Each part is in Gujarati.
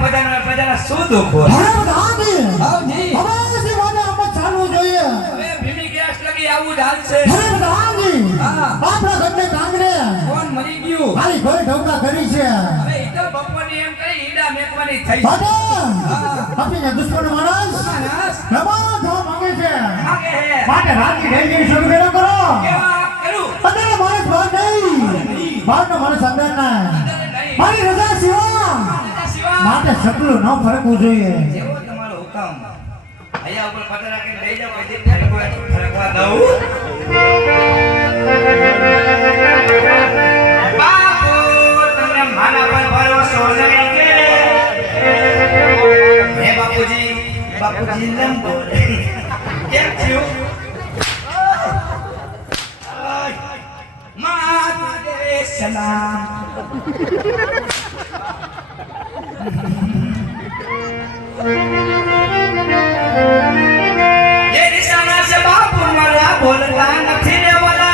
પ્રજાના શું દુઃખ હોય? હાજી હાજી હવે સેવાને અમે ચાલવું જોઈએ. હવે ભીમી ગેસ લગી આવું જ હાલશે. હાજી હા. આપણા ઘરને કાંગરે કોણ મરી ગયું? ખાલી ઘરે ઢોકા કરી છે. હવે ઈ તો બપોરની એમ કહી ઈડા મેકવાની થઈ. બાટા હા. આપીને દુશ્મન માણસ માણસ રમા જવા માંગે છે. માગે હે. માટે રાજી ડેલી શરૂ કરો. કેવા કરું? અંદર માણસ બહાર નહીં. બહારનો માણસ અંદર ના. અંદર નહીં. મારી રજા સિવા રાજા શિવા. માટે સકલું ન ફરકવું જોઈએ. જેવો તમારો હુકમ. અહીંયા ઉપર પત્ર રાખીને લઈ જાઓ કોઈ દી ફરકવા દઉં. બાપુ તમને માના પર ભરોસો નહીં કે? હે બાપુજી લંબો કેમ થયું? માતે સલામ. ये निशाना से बापू मरा बोलता નથી रे वाला.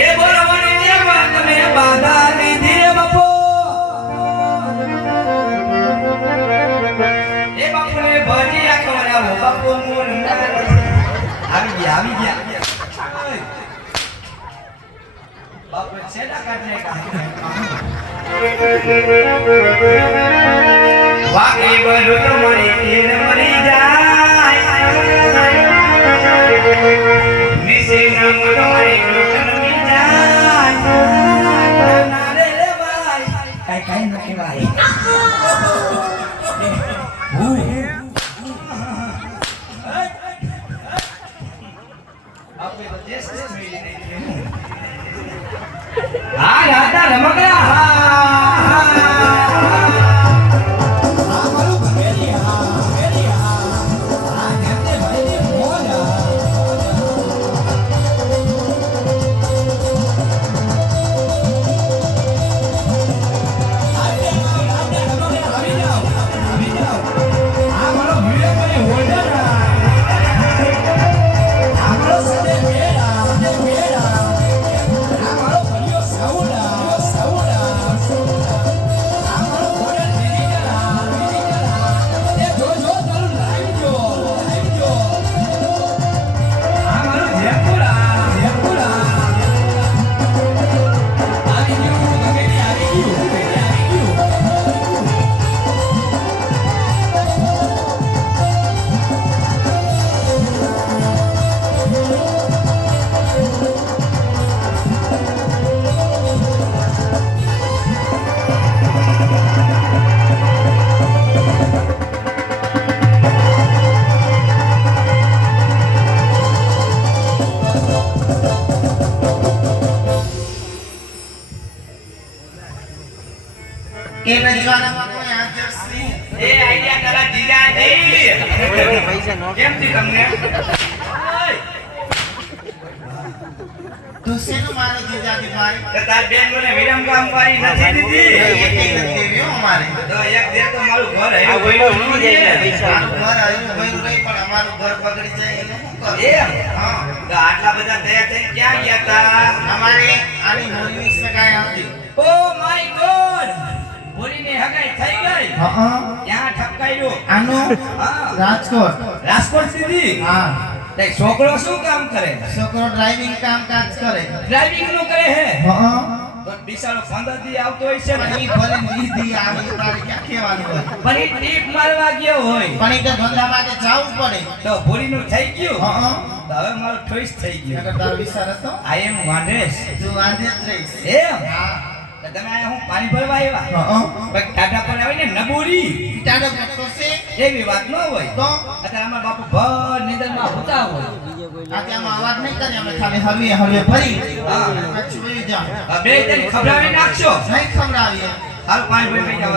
ये बोलવાની જે વાત મે બાધા લીધી રે બાપુ. એ બાપુને ભજી આખવડાવો બાપુ મોર આવી ગયા. બાપુ છેડા કાઢે વાગી બધું તો મરી તીર મરી જાય. મિસી ના મોટો મરી નમી જાય. ના રે રે ભાઈ કાઈ ન કહેવાય. આપણે તો દેશ મેલી નહીં. હા રાજા રમકડા એ રજવાડામાં કોઈ હાજર છે? એ આઈડિયા તારા જીજાજી પૈસા નો કેમ થી તમને? તું શેનો મારો જીજાજી ભાઈ? તો તાર બેન મને વિરમ કામ કરી નથી દીધી. એક નથી દેવ્યો અમારે. તો એક દે તો મારું ઘર હે ભઈલું મારું ઘર આવ્યું ભર્યું નહીં પણ અમારું ઘર બગડી જાય એને શું કરું? એમ? હા. તો આટલા બધા તૈયાર થઈને ક્યાં ગયા તા? અમારે આની મૂળની સગાઈ હતી. ઓ માય ગોડ, બોલીને હગાઈ થઈ ગઈ. હા. ક્યાં ઠપકાયું? આનું હા, રાજકોટ. રાજકોટ દીધી. હા. તે છોકરો શું કામ કરે? છોકરો ડ્રાઇવિંગ કામકાજ કરે. ડ્રાઇવિંગ નું કરે હે. હા. તો બિચારો 15 દી આવતો હોય છે પણ ને. ઈ ભલે નીધી આવી તારે ક્યાં કહેવાનું હોય. પણ ઈ ટીપ મારવા ગયો હોય પણ ઈ તો ધંધા માટે જવું પડે. તો બોલીનું થઈ ગયું. હા. તો હવે મારો ચોઈસ થઈ ગયો. નકર તારો વિચાર હતો આઈ એમ વાંડેશ. તું વાંધે જ રહીશ. એમ? હા. તો તમે આયા હું પાણી ભરવા આવ્યા? હા. ભાઈ ટાટા પર આવે ને નબૂરી. ટાડો કરતો છે એવી વાત ન હોય. તો અત્યારે અમારા બાપુ ભર નિંદરમાં હોતા હોય. આજે આમાં અવાજ નહીં કરે અમે ખાલી હળવે હળવે ભરી હા. પછી વહી જાઓ. બે જણ ખભરાવી નાખશો. નહીં ખવડાવીએ. હાલ પાણી ભરી જાવ.